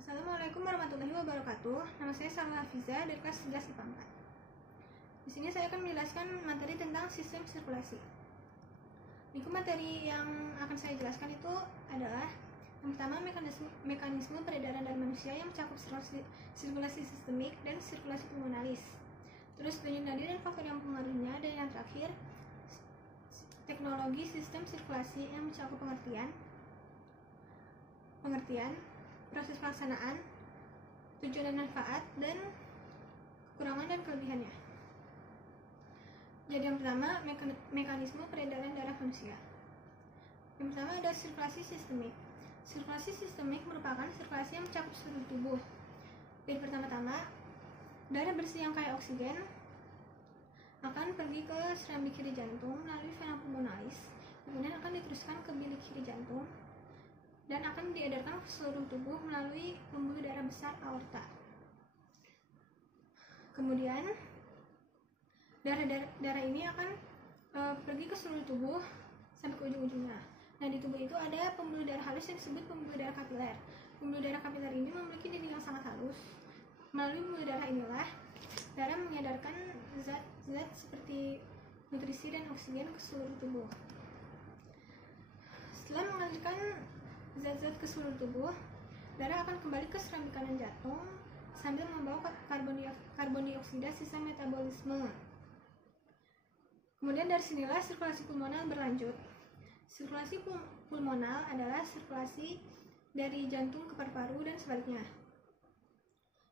Assalamualaikum warahmatullahi wabarakatuh. Nama saya Salma Hafiza dari kelas 11 IPA 4. Di sini saya akan menjelaskan materi tentang sistem sirkulasi. Berikut materi yang akan saya jelaskan itu adalah yang pertama, mekanisme peredaran darah manusia yang mencakup sirkulasi sistemik dan sirkulasi pulmonalis. Terus denyut nadi dan faktor yang mempengaruhinya, dan yang terakhir teknologi sistem sirkulasi yang mencakup pengertian, proses pelaksanaan, tujuan dan manfaat, dan kekurangan dan kelebihannya. Jadi yang pertama, mekanisme peredaran darah manusia. Yang pertama ada sirkulasi sistemik. Sirkulasi sistemik merupakan sirkulasi yang mencakup seluruh tubuh. Jadi pertama-tama, darah bersih yang kaya oksigen akan pergi ke serambi kiri jantung melalui vena pulmonalis, kemudian akan diteruskan ke bilik kiri jantung, dan akan diedarkan ke seluruh tubuh melalui pembuluh darah besar aorta. Kemudian darah ini akan pergi ke seluruh tubuh sampai ke ujung-ujungnya. Nah, di tubuh itu ada pembuluh darah halus yang disebut pembuluh darah kapiler. Pembuluh darah kapiler ini memiliki dinding yang sangat halus. Melalui pembuluh darah inilah darah mengedarkan zat-zat seperti nutrisi dan oksigen ke seluruh tubuh. Setelah mengalirkan zat-zat ke seluruh tubuh, darah akan kembali ke serambi kanan jantung sambil membawa karbon dioksida sisa metabolisme. Kemudian dari sinilah sirkulasi pulmonal berlanjut. Sirkulasi pulmonal adalah sirkulasi dari jantung ke paru-paru dan sebaliknya.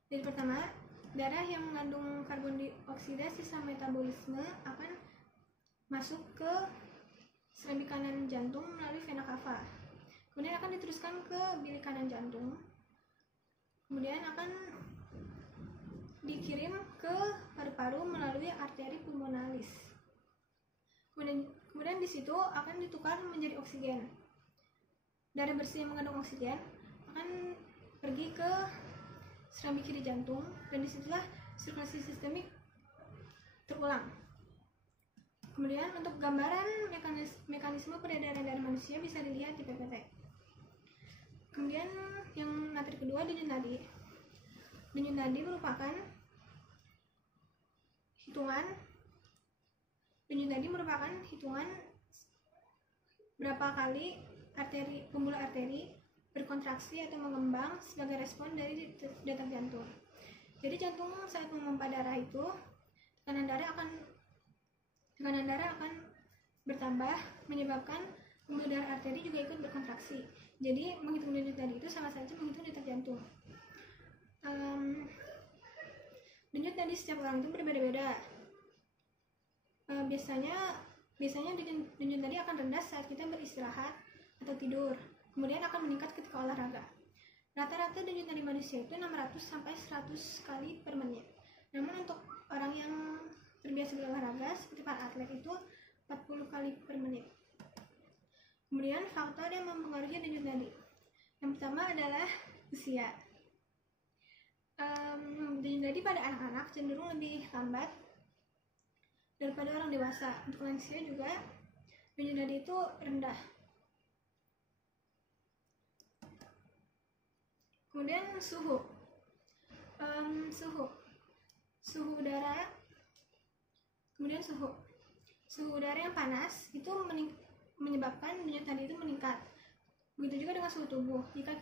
Jadi pertama, darah yang mengandung karbon dioksida sisa metabolisme akan masuk ke serambi kanan jantung melalui vena cava. Kemudian akan diteruskan ke bilik kanan jantung. Kemudian akan dikirim ke paru-paru melalui arteri pulmonalis. Kemudian di situ akan ditukar menjadi oksigen. Darah bersih yang mengandung oksigen akan pergi ke serambi kiri jantung, dan disitulah sirkulasi sistemik terulang. Kemudian untuk gambaran mekanisme peredaran darah manusia bisa dilihat di PPT. Kemudian yang materi kedua, denyut nadi. Denyut nadi merupakan hitungan berapa kali pembuluh arteri berkontraksi atau mengembang sebagai respon dari detak jantung. Jadi jantung saat memompa darah itu, tekanan darah akan bertambah, menyebabkan pembuluh darah arteri juga ikut berkontraksi. Jadi menghitung denyut nadi itu sama saja menghitung detak jantung. Denyut nadi setiap orang itu berbeda-beda. Biasanya denyut nadi akan rendah saat kita beristirahat atau tidur, kemudian akan meningkat ketika olahraga. Rata-rata denyut nadi manusia itu 600 sampai 100 kali per menit. Namun untuk orang yang terbiasa berolahraga seperti para atlet itu 40 kali per menit. Kemudian faktor yang mempengaruhi denyut nadi. Yang pertama adalah usia. Denyut nadi pada anak-anak cenderung lebih lambat daripada orang dewasa. Untuk lansia juga denyut nadi itu rendah. Kemudian suhu udara. Kemudian suhu udara yang panas itu menyebabkan denyut nadi itu meningkat. Begitu juga dengan suhu tubuh. Jika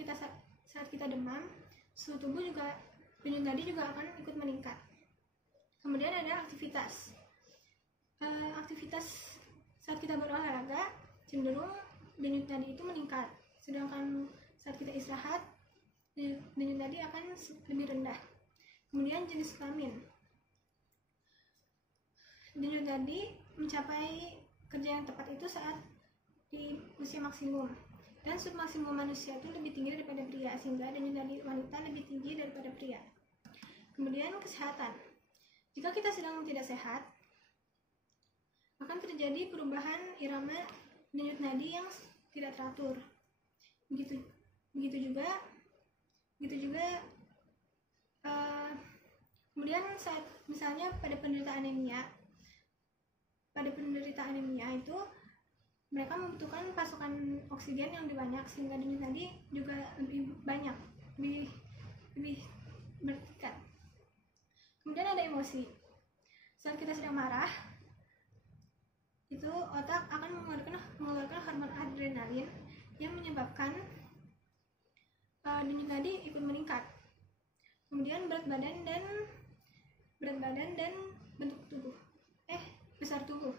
saat kita demam, suhu tubuh juga, denyut nadi juga akan ikut meningkat. Kemudian ada aktivitas saat kita berolahraga cenderung denyut nadi itu meningkat, sedangkan saat kita istirahat denyut nadi akan lebih rendah. Kemudian jenis kelamin. Denyut nadi mencapai kerja yang tepat itu saat di usia maksimum, dan submaksimum manusia itu lebih tinggi daripada pria, sehingga denyut nadi wanita lebih tinggi daripada pria. Kemudian kesehatan. Jika kita sedang tidak sehat, akan terjadi perubahan irama denyut nadi yang tidak teratur. Begitu juga kemudian saat misalnya pada penderita anemia itu mereka membutuhkan pasokan oksigen yang lebih banyak, sehingga denyut nadi juga lebih banyak, lebih lebih bertingkat. Kemudian ada emosi. Saat kita sedang marah, itu otak akan mengeluarkan hormon adrenalin yang menyebabkan denyut nadi ikut meningkat. Kemudian berat badan dan besar tubuh.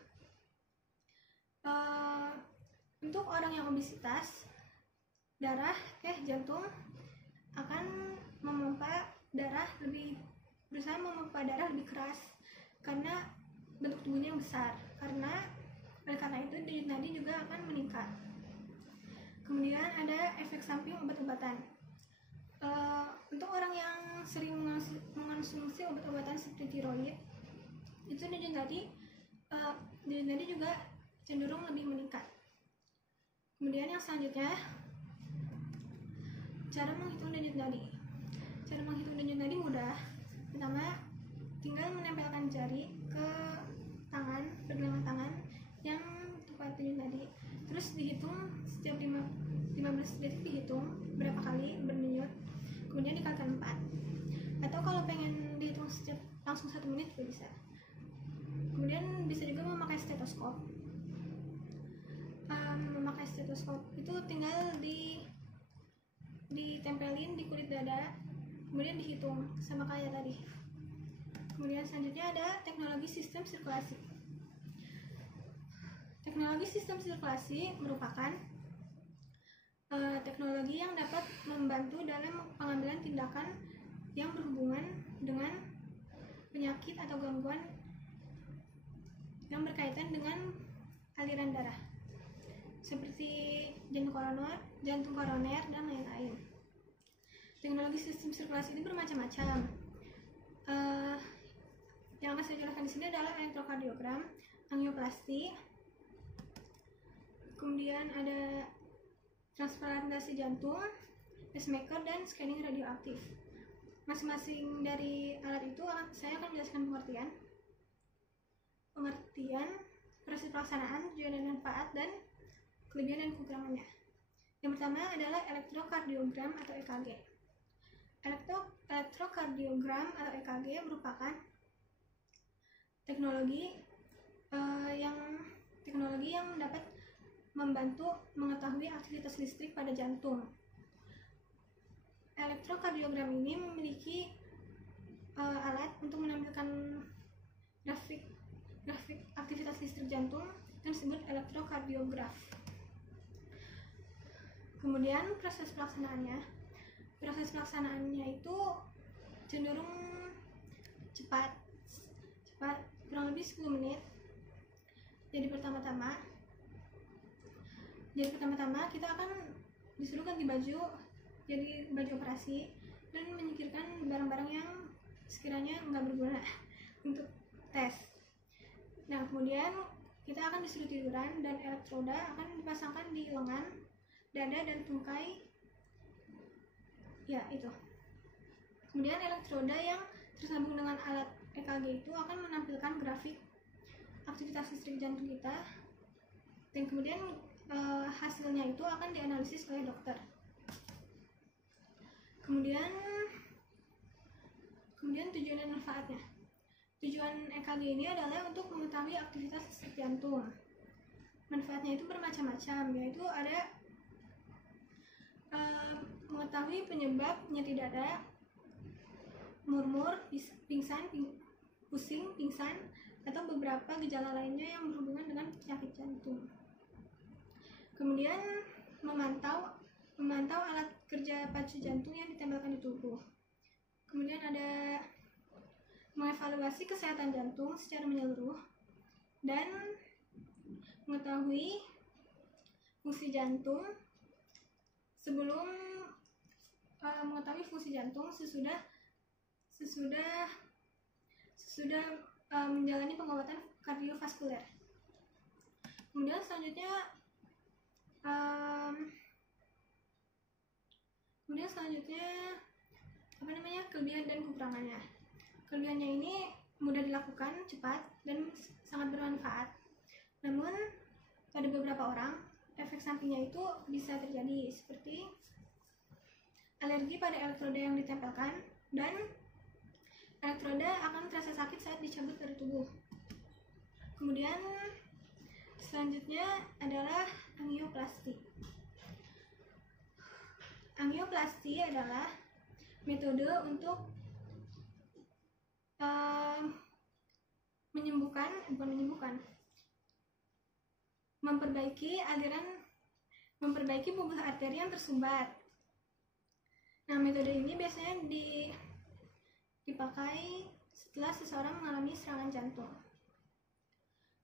Untuk orang yang obesitas, jantung akan berusaha memompa darah lebih keras karena bentuk tubuhnya yang besar. Oleh karena itu denyut nadi juga akan meningkat. Kemudian ada efek samping obat-obatan. Untuk orang yang sering mengonsumsi obat-obatan seperti tiroid, itu denyut nadi juga cenderung lebih meningkat. Kemudian yang selanjutnya, cara menghitung denyut nadi. Cara menghitung denyut nadi mudah. Pertama, tinggal menempelkan jari ke pergelangan tangan yang tempat denyut nadi. Terus dihitung setiap 15 detik, dihitung berapa kali berdenyut, kemudian dikalikan 4. Atau kalau pengen dihitung langsung 1 menit juga bisa. Kemudian bisa juga memakai stetoskop. Memakai stetoskop itu tinggal ditempelin di kulit dada, kemudian dihitung sama kayak tadi. Kemudian selanjutnya ada teknologi sistem sirkulasi. Teknologi sistem sirkulasi merupakan teknologi yang dapat membantu dalam pengambilan tindakan yang berhubungan dengan penyakit atau gangguan yang berkaitan dengan aliran darah, seperti jantung koroner, dan lain-lain. Teknologi sistem sirkulasi ini bermacam-macam. Yang akan saya jelaskan di sini adalah elektrokardiogram, angioplasti, kemudian ada transplantasi jantung, pacemaker, dan scanning radioaktif. Masing-masing dari alat itu saya akan menjelaskan pengertian, proses pelaksanaan, tujuan dan manfaat, dan kelebihan dan kekurangannya. Yang pertama adalah elektrokardiogram atau EKG. Elektrokardiogram atau EKG merupakan teknologi yang dapat membantu mengetahui aktivitas listrik pada jantung. Elektrokardiogram ini memiliki alat untuk menampilkan grafik aktivitas listrik jantung yang disebut elektrokardiograf. Kemudian proses pelaksanaannya itu cenderung cepat, kurang lebih 10 menit. Jadi pertama-tama kita akan disuruh ganti baju, jadi baju operasi, dan menyingkirkan barang-barang yang sekiranya nggak berguna untuk tes. Nah, kemudian kita akan disuruh tiduran dan elektroda akan dipasangkan di lengan, dada, dan tungkai. Ya, itu. Kemudian elektroda yang tersambung dengan alat EKG itu akan menampilkan grafik aktivitas listrik jantung kita, dan kemudian hasilnya itu akan dianalisis oleh dokter. Kemudian tujuan dan manfaatnya. Tujuan EKG ini adalah untuk mengetahui aktivitas listrik jantung. Manfaatnya itu bermacam-macam, yaitu ada mengetahui penyebab nyeri dada, murmur, pingsan, pusing, pingsan, atau beberapa gejala lainnya yang berhubungan dengan penyakit jantung. Kemudian memantau alat kerja pacu jantung yang ditempelkan di tubuh. Kemudian ada mengevaluasi kesehatan jantung secara menyeluruh dan mengetahui fungsi jantung sesudah menjalani pengobatan kardiovaskuler. Kemudian selanjutnya kelebihan dan kekurangannya. Kelebihannya ini mudah dilakukan, cepat, dan sangat bermanfaat. Namun pada beberapa orang efek sampingnya itu bisa terjadi, seperti alergi pada elektroda yang ditempelkan, dan elektroda akan terasa sakit saat dicabut dari tubuh. Kemudian selanjutnya adalah angioplasti. Angioplasti adalah metode untuk memperbaiki pembuluh arteri yang tersumbat. Nah, metode ini biasanya dipakai setelah seseorang mengalami serangan jantung.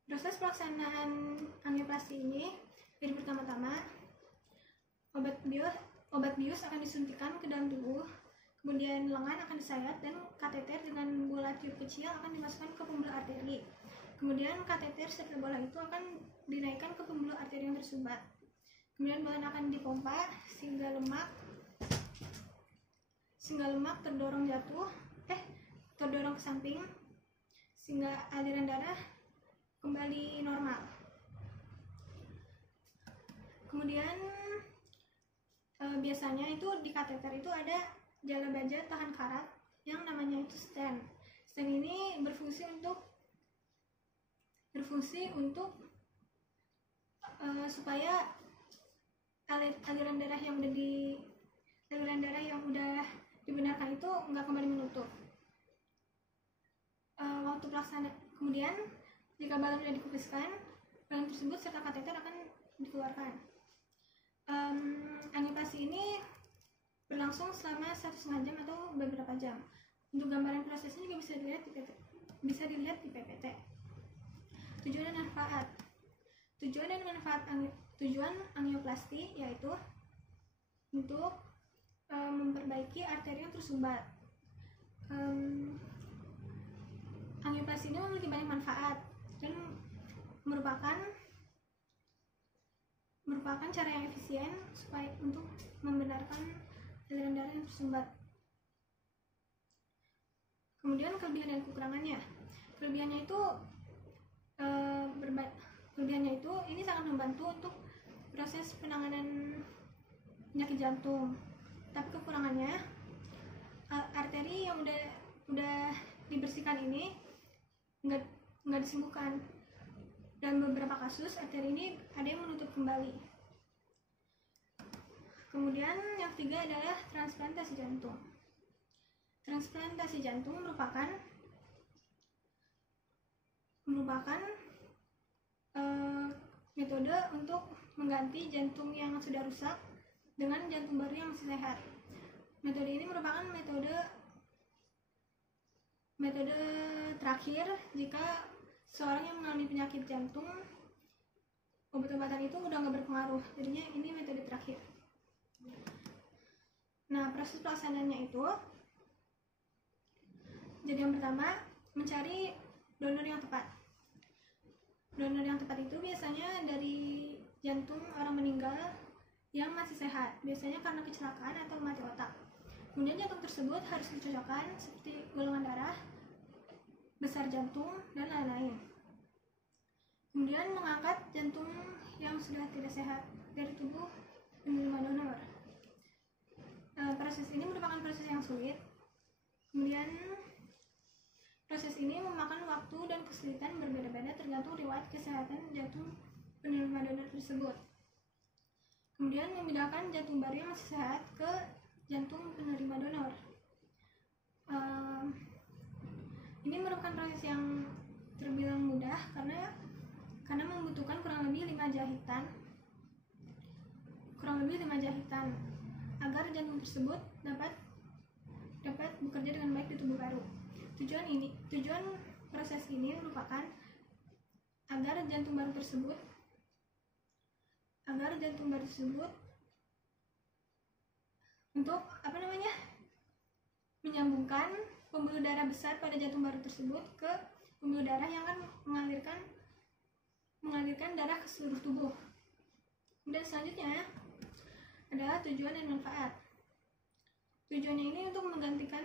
Proses pelaksanaan angioplasti ini, jadi pertama-tama obat bius akan disuntikan ke dalam tubuh, kemudian lengan akan disayat dan kateter dengan bola tiup kecil akan dimasukkan ke pembuluh arteri. Kemudian kateter serta bola itu akan dinaikkan ke pembuluh arteri yang tersumbat. Kemudian bahan akan dipompa sehingga lemak terdorong ke samping sehingga aliran darah kembali normal. Kemudian biasanya itu di kateter itu ada jala baja tahan karat yang namanya itu stent. Stent ini berfungsi supaya aliran darah yang udah dibenarkan itu nggak kembali menutup. Waktu pelaksanaan, kemudian jika balon sudah dikupiskan, balon tersebut serta kateter akan dikeluarkan. Angioplasti ini berlangsung selama 1,5 jam atau beberapa jam. Untuk gambaran prosesnya juga bisa dilihat di PPT. Tujuan dan manfaat. Tujuan angioplasti yaitu untuk memperbaiki arteri yang tersumbat. Angioplasti ini memiliki banyak manfaat dan merupakan cara yang efisien untuk membenarkan aliran darah yang tersumbat. Kemudian kelebihan dan kekurangannya. Kelebihannya itu ini sangat membantu untuk proses penanganan penyakit jantung. Tapi kekurangannya, arteri yang udah dibersihkan ini nggak disembuhkan. Dan beberapa kasus arteri ini ada yang menutup kembali. Kemudian yang ketiga adalah transplantasi jantung. Transplantasi jantung merupakan metode untuk mengganti jantung yang sudah rusak dengan jantung baru yang masih sehat. Metode ini merupakan metode terakhir jika seorang yang mengalami penyakit jantung, obat-obatan itu udah nggak berpengaruh, jadinya ini metode terakhir. Nah, proses pelaksanaannya itu, jadi yang pertama mencari donor yang tepat. Donor yang tepat itu biasanya dari jantung orang meninggal yang masih sehat, biasanya karena kecelakaan atau mati otak. Kemudian jantung tersebut harus dicocokkan seperti golongan darah, besar jantung, dan lain-lain. Kemudian mengangkat jantung yang sudah tidak sehat dari tubuh penerima donor. Proses ini merupakan proses yang sulit. Kemudian proses ini memakan waktu dan kesulitan berbeda-beda tergantung riwayat kesehatan jantung penerima donor tersebut. Kemudian memindahkan jantung baru yang masih sehat ke jantung penerima donor. Ini merupakan proses yang terbilang mudah karena membutuhkan kurang lebih 5 jahitan agar jantung tersebut dapat bekerja dengan baik di tubuh baru. Tujuan proses ini merupakan agar jantung baru tersebut untuk menyambungkan pembuluh darah besar pada jantung baru tersebut ke pembuluh darah yang akan mengalirkan darah ke seluruh tubuh. Dan selanjutnya adalah tujuan dan manfaat. Tujuannya ini untuk menggantikan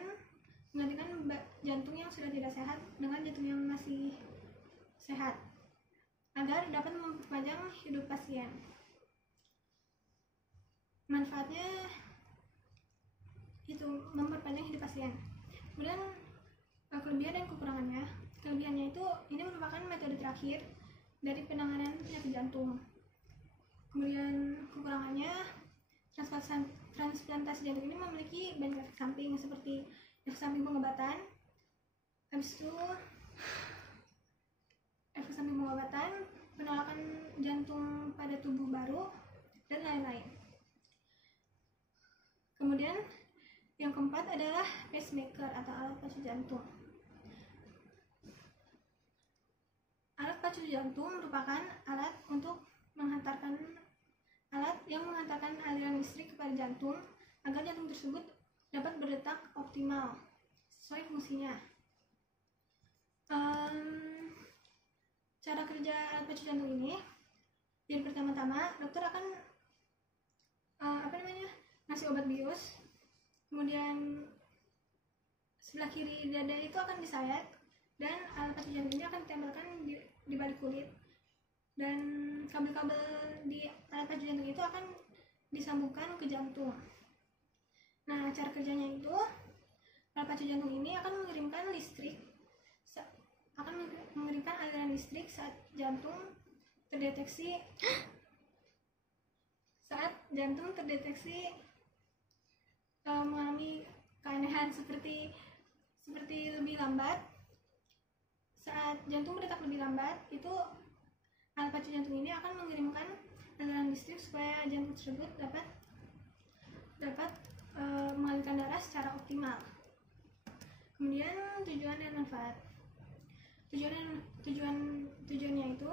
jantung yang sudah tidak sehat dengan jantung yang masih sehat agar dapat memperpanjang hidup pasien. itu memperpanjang hidup pasien. Kemudian kelebihan dan kekurangannya. Kelebihannya itu ini merupakan metode terakhir dari penanganan penyakit jantung. Kemudian kekurangannya, transplantasi jantung ini memiliki banyak efek samping seperti efek samping pengobatan, habis itu efek samping pengobatan, penolakan jantung pada tubuh baru, dan lain-lain. Kemudian yang keempat adalah pacemaker atau alat pacu jantung. Alat pacu jantung merupakan alat yang menghantarkan aliran listrik kepada jantung agar jantung tersebut dapat berdetak optimal sesuai fungsinya. Cara kerja alat pacu jantung ini, yang pertama-tama dokter akan ngasih obat bius, kemudian sebelah kiri dada itu akan disayat dan alat pacu jantung ini akan ditempelkan di balik kulit, dan kabel-kabel di alat pacu jantung itu akan disambungkan ke jantung. Nah, cara kerjanya itu, alat pacu jantung ini akan mengirimkan aliran listrik saat jantung terdeteksi mengalami keanehan seperti lebih lambat. Saat jantung berdetak lebih lambat, itu alat pacu jantung ini akan mengirimkan aliran listrik supaya jantung tersebut dapat mengalirkan darah secara optimal. Kemudian tujuan dan manfaat. Tujuannya itu,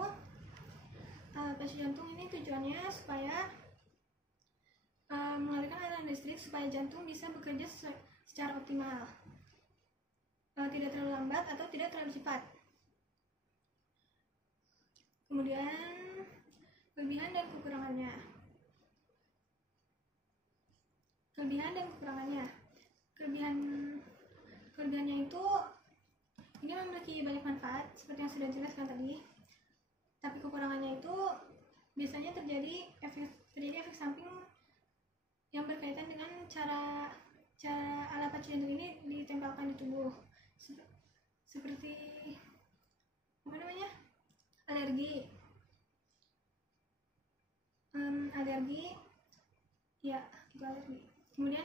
alat pacu jantung ini tujuannya supaya mengalirkan aliran listrik supaya jantung bisa bekerja secara optimal, tidak terlalu lambat atau tidak terlalu cepat. Kemudian kelebihan dan kekurangannya. Kelebihannya itu ini memiliki banyak manfaat seperti yang sudah dijelaskan tadi. Tapi kekurangannya itu biasanya terjadi efek samping yang berkaitan dengan cara alat pacu jantung ini ditempelkan di tubuh, seperti alergi, ya itu alergi. Kemudian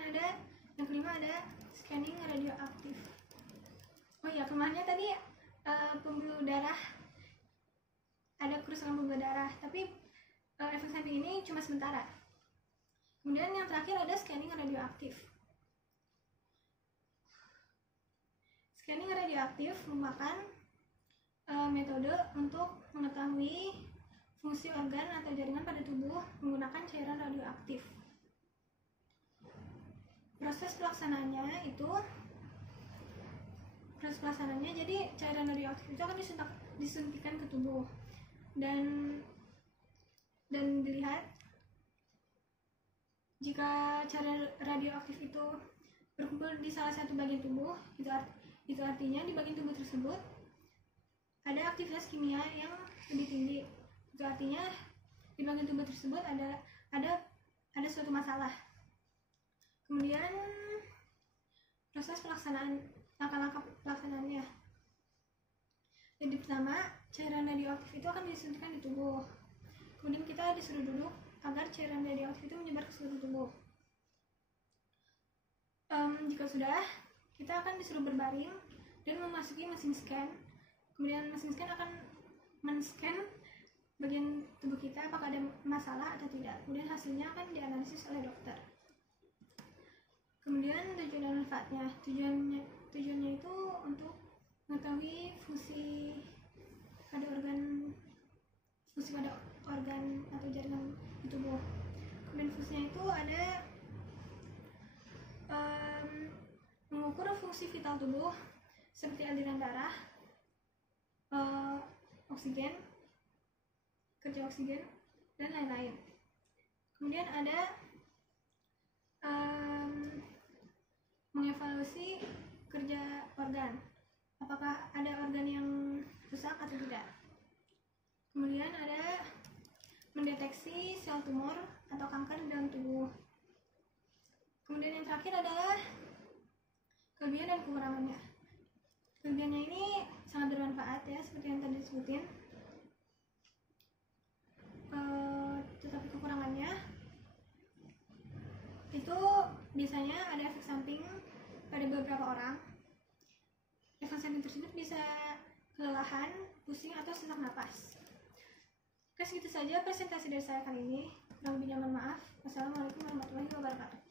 yang kelima ada scanning radioaktif. Oh ya, kemarinnya tadi pembuluh darah, ada kerusakan pembuluh darah, tapi efek samping ini cuma sementara. Kemudian yang terakhir ada scanning radioaktif. Scanning radioaktif merupakan metode untuk mengetahui fungsi organ atau jaringan pada tubuh menggunakan cairan radioaktif. Proses pelaksanaannya jadi cairan radioaktif itu akan disuntikan ke tubuh dan dilihat jika cairan radioaktif itu berkumpul di salah satu bagian tubuh, itu artinya di bagian tubuh tersebut ada aktivitas kimia yang lebih tinggi. Itu artinya di bagian tubuh tersebut ada suatu masalah. Kemudian langkah-langkah pelaksanaannya. Jadi pertama, cairan radioaktif itu akan disuntikan di tubuh. Kemudian kita disuruh duduk agar cairan radioaktif itu menyebar ke seluruh tubuh. Jika sudah, kita akan disuruh berbaring dan memasuki mesin scan. Kemudian mesin scan akan men-scan bagian tubuh kita apakah ada masalah atau tidak. Kemudian hasilnya akan dianalisis oleh dokter. Kemudian tujuan dan manfaatnya. Tujuannya itu untuk mengetahui fungsi pada organ atau jaringan di tubuh. Kemudian fungsinya itu ada mengukur fungsi vital tubuh seperti aliran darah, oksigen, kerja oksigen, dan lain-lain. Kemudian ada mengevaluasi kerja organ, apakah ada organ yang rusak atau tidak. Kemudian ada mendeteksi sel tumor atau kanker di dalam tubuh. Kemudian yang terakhir adalah Kelebihan dan kekurangannya. Kelebihannya ini sangat bermanfaat ya, seperti yang tadi disebutin. Tetapi kekurangannya itu biasanya ada efek samping pada beberapa orang. Efek samping tersebut bisa kelelahan, pusing, atau sesak napas. Oke, segitu saja presentasi dari saya kali ini. Kurang lebihnya mohon maaf. Wassalamualaikum warahmatullahi wabarakatuh.